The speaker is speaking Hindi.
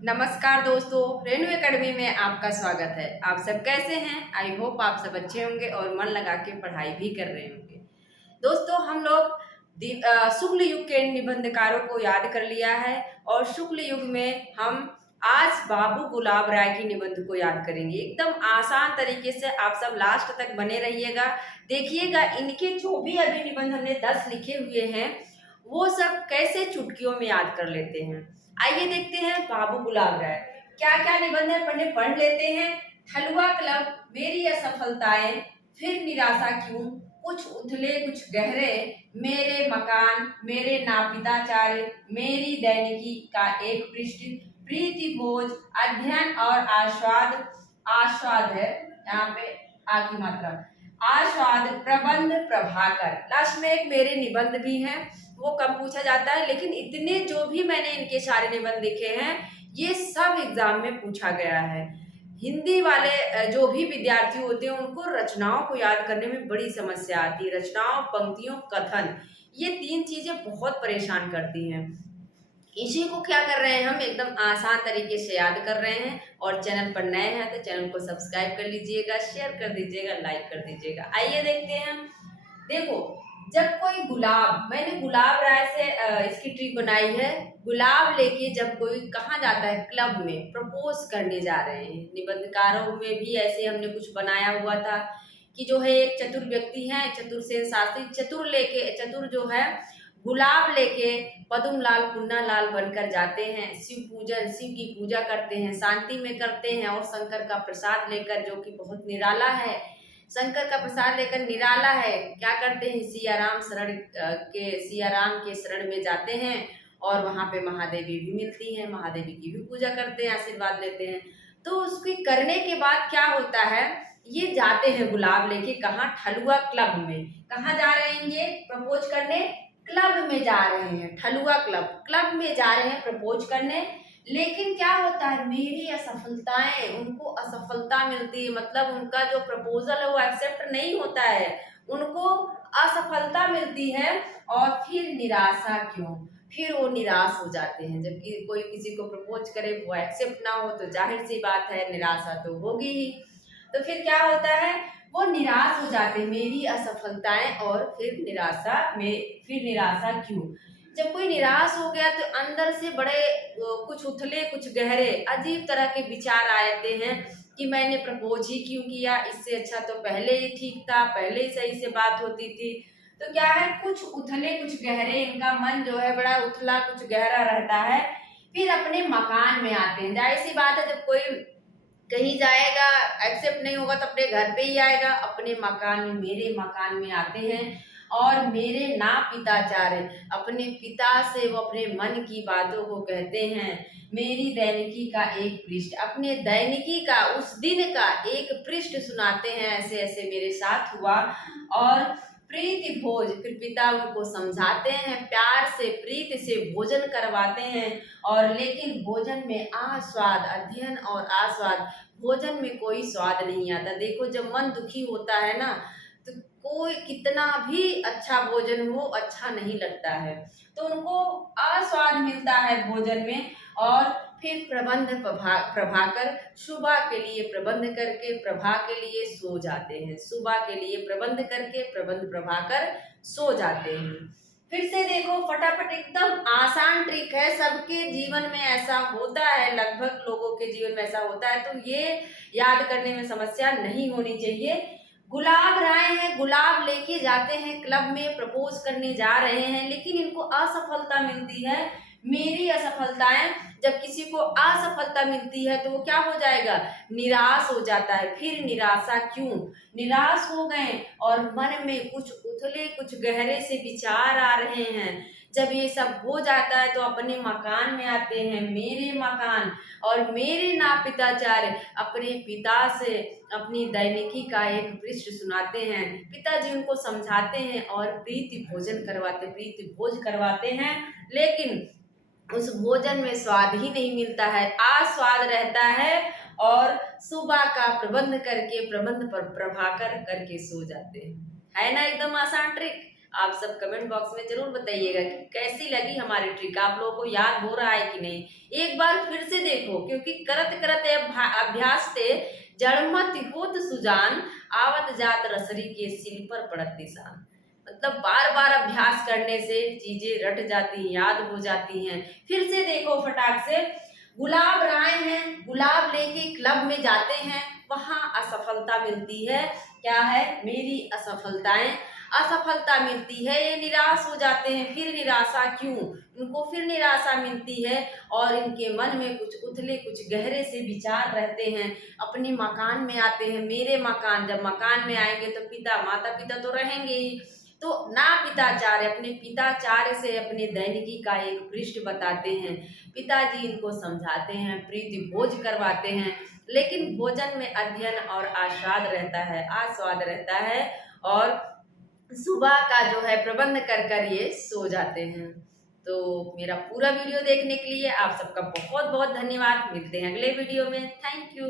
नमस्कार दोस्तों, रेनू एकेडमी में आपका स्वागत है। आप सब कैसे हैं? आई होप आप सब अच्छे होंगे और मन लगा के पढ़ाई भी कर रहे होंगे। दोस्तों, हम लोग शुक्ल युग के निबंधकारों को याद कर लिया है और शुक्ल युग में हम आज बाबू गुलाब राय की निबंध को याद करेंगे। एकदम आसान तरीके से आप सब लास्ट तक बने रहिएगा, देखिएगा इनके जो भी अभी निबंध हमने 10 लिखे हुए हैं वो सब कैसे चुटकियों में याद कर लेते हैं। आइए देखते हैं बाबू गुलाब राय क्या क्या निबंध है, पढ़ लेते हैं। हलवा क्लब, मेरी असफलताएं, फिर निराशा क्यों, कुछ उथले कुछ गहरे, मेरे मकान, मेरे नापिताचार्य, मेरी दैनिकी का एक पृष्ठ, प्रीति भोज, अध्ययन और आस्वाद, आस्वाद है यहाँ पे आ की मात्रा, आस्वाद, प्रबंध, प्रभाकर। लास्ट में एक मेरे निबंध भी हैं, वो कम पूछा जाता है, लेकिन इतने जो भी मैंने इनके सारे निबंध लिखे हैं ये सब एग्जाम में पूछा गया है। हिंदी वाले जो भी विद्यार्थी होते हैं उनको रचनाओं को याद करने में बड़ी समस्या आती है। रचनाओं, पंक्तियों, कथन, ये 3 चीजें बहुत परेशान करती हैं। इसी को क्या कर रहे हैं, हम एकदम आसान तरीके से याद कर रहे हैं। और चैनल पर नए हैं तो चैनल को सब्सक्राइब कर लीजिएगा, शेयर कर दीजिएगा, लाइक कर दीजिएगा। आइए देखते हैं। देखो, जब कोई गुलाब, मैंने गुलाब राय से इसकी ट्रिक बनाई है। गुलाब लेके जब कोई कहाँ जाता है, क्लब में प्रपोज करने जा रहे हैं। निबंधकारों में भी ऐसे हमने कुछ बनाया हुआ था कि जो है एक चतुर व्यक्ति है, चतुर सेन शास्त्री, चतुर जो है गुलाब लेके पद्मलाल पुन्नालाल बनकर जाते हैं। शिव की पूजा करते हैं, शांति में करते हैं और शंकर का प्रसाद लेकर, जो कि बहुत निराला है, शंकर का प्रसाद लेकर निराला है, क्या करते हैं, सियाराम के शरण में जाते हैं और वहां पे महादेवी भी मिलती हैं, महादेवी की भी पूजा करते हैं, आशीर्वाद लेते हैं। तो उसकी करने के बाद क्या होता है, ये जाते हैं गुलाब लेके, कहाँ, ठलुआ क्लब में। कहाँ जा रहे हैं ये प्रपोज करने? क्लब में जा रहे हैं, ठलुआ क्लब में जा रहे हैं प्रपोज करने। लेकिन क्या होता है, मेरी असफलताएं, उनको असफलता मिलती है, मतलब उनका जो प्रपोजल है वो एक्सेप्ट नहीं होता है, उनको असफलता मिलती है। और फिर निराशा क्यों, फिर वो निराश हो जाते हैं। जबकि कोई किसी को प्रपोज करे, वो एक्सेप्ट ना हो तो जाहिर सी बात है निराशा तो होगी ही। तो फिर क्या होता है, वो निराश हो जाते हैं, मेरी असफलताएं और फिर निराशा क्यों। जब कोई निराश हो गया तो अंदर से बड़े कुछ उथले कुछ गहरे अजीब तरह के विचार आते हैं कि मैंने प्रपोज ही क्यों किया, इससे अच्छा तो पहले ही ठीक था, पहले ही सही से बात होती थी। तो क्या है, कुछ उथले कुछ गहरे, इनका मन जो है बड़ा उथला कुछ गहरा रहता है। फिर अपने मकान में आते हैं। जाहिर सी बात है, जब कोई कहीं जाएगा, एक्सेप्ट नहीं होगा तो अपने घर पे ही आएगा। अपने मकान में, मेरे मकान में आते हैं और मेरे ना पिताचार्य, अपने पिता से वो अपने मन की बातों को कहते हैं। मेरी दैनिकी का एक पृष्ठ, अपने दैनिकी का उस दिन का एक पृष्ठ सुनाते हैं, ऐसे ऐसे मेरे साथ हुआ। और प्रीति भोज, फिर पिता उनको समझाते हैं, प्यार से प्रीति से भोजन करवाते हैं। और लेकिन भोजन में आस्वाद, अध्ययन और आस्वाद, भोजन में कोई स्वाद नहीं आता। देखो, जब मन दुखी होता है ना तो कोई कितना भी अच्छा भोजन हो अच्छा नहीं लगता है, तो उनको आस्वाद मिलता है भोजन में। और फिर प्रभाकर, सुबह के लिए प्रबंध करके प्रभा के लिए सो जाते हैं, सुबह के लिए प्रबंध करके प्रबंध प्रभाकर सो जाते हैं। फिर से देखो, फटाफट, एकदम आसान ट्रिक है, सबके जीवन में ऐसा होता है, लगभग लोगों के जीवन में ऐसा होता है, तो ये याद करने में समस्या नहीं होनी चाहिए। गुलाब राय है, गुलाब लेके जाते हैं क्लब में, प्रपोज करने जा रहे हैं, लेकिन इनको असफलता मिलती है। मेरी असफलताएं, जब किसी को असफलता मिलती है तो वो क्या हो जाएगा, निराश हो जाता है। फिर निराशा क्यों, निराश हो गए और मन में कुछ उथले कुछ गहरे से विचार आ रहे हैं। जब ये सब हो जाता है तो अपने मकान में आते हैं, मेरे मकान, और मेरे ना पिताचार्य, अपने पिता से अपनी दैनिकी का एक पृष्ठ सुनाते हैं। पिताजी उनको समझाते हैं और प्रीति भोज करवाते हैं। लेकिन उस भोजन में स्वाद ही नहीं मिलता है, आस्वाद रहता है। और सुबह का प्रबंध करके प्रबंध पर प्रभाकर करके सो जाते हैं। है ना एकदम आसान ट्रिक। आप सब कमेंट बॉक्स में जरूर बताइएगा कि कैसी लगी हमारी ट्रिक, आप लोगों को याद हो रहा है कि नहीं। एक बार फिर से देखो, क्योंकि करत करत अभ्यास से जड़मत होत सुजान, आवत जात रसरी के सिल पर पड़त निशान। मतलब बार बार अभ्यास करने से चीजें रट जाती हैं, याद हो जाती हैं। फिर से देखो फटाक से, गुलाब राय हैं, गुलाब लेके क्लब में जाते हैं, वहां असफलता मिलती है। क्या है? मेरी असफलताएं, असफलता मिलती है, ये निराश हो जाते हैं। फिर निराशा क्यों? इनको फिर निराशा मिलती है और इनके मन में कुछ उथले, कुछ गहरे से विचार रहते हैं। अपने मकान में आते हैं, मेरे मकान, जब मकान में आएंगे तो पिता माता पिता तो रहेंगे ही, तो ना पिताचार्य, अपने पिताचार्य से अपने दैनिकी का एक पृष्ठ बताते हैं। पिताजी इनको समझाते हैं, प्रीति भोज करवाते हैं, लेकिन भोजन में अध्ययन और आस्वाद रहता है, आस्वाद रहता है, और सुबह का जो है प्रबंध कर कर ये सो जाते हैं। तो मेरा पूरा वीडियो देखने के लिए आप सबका बहुत बहुत धन्यवाद। मिलते हैं अगले वीडियो में। Thank you.